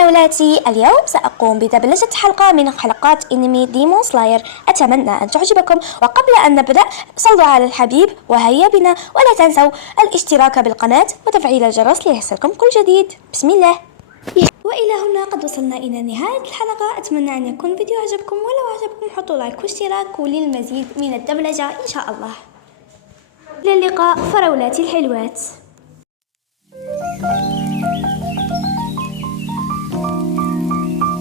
فراولاتي، اليوم سأقوم بدبلجة حلقة من حلقات انمي ديمون سلاير. أتمنى أن تعجبكم، وقبل أن نبدأ صلوا على الحبيب وهيا بنا، ولا تنسوا الاشتراك بالقناة وتفعيل الجرس ليصلكم كل جديد. بسم الله. وإلى هنا قد وصلنا إلى نهاية الحلقة. أتمنى أن يكون الفيديو عجبكم، ولو عجبكم حطوا لايك واشتراك وللمزيد من الدبلجة إن شاء الله. إلى اللقاء فراولاتي الحلوات.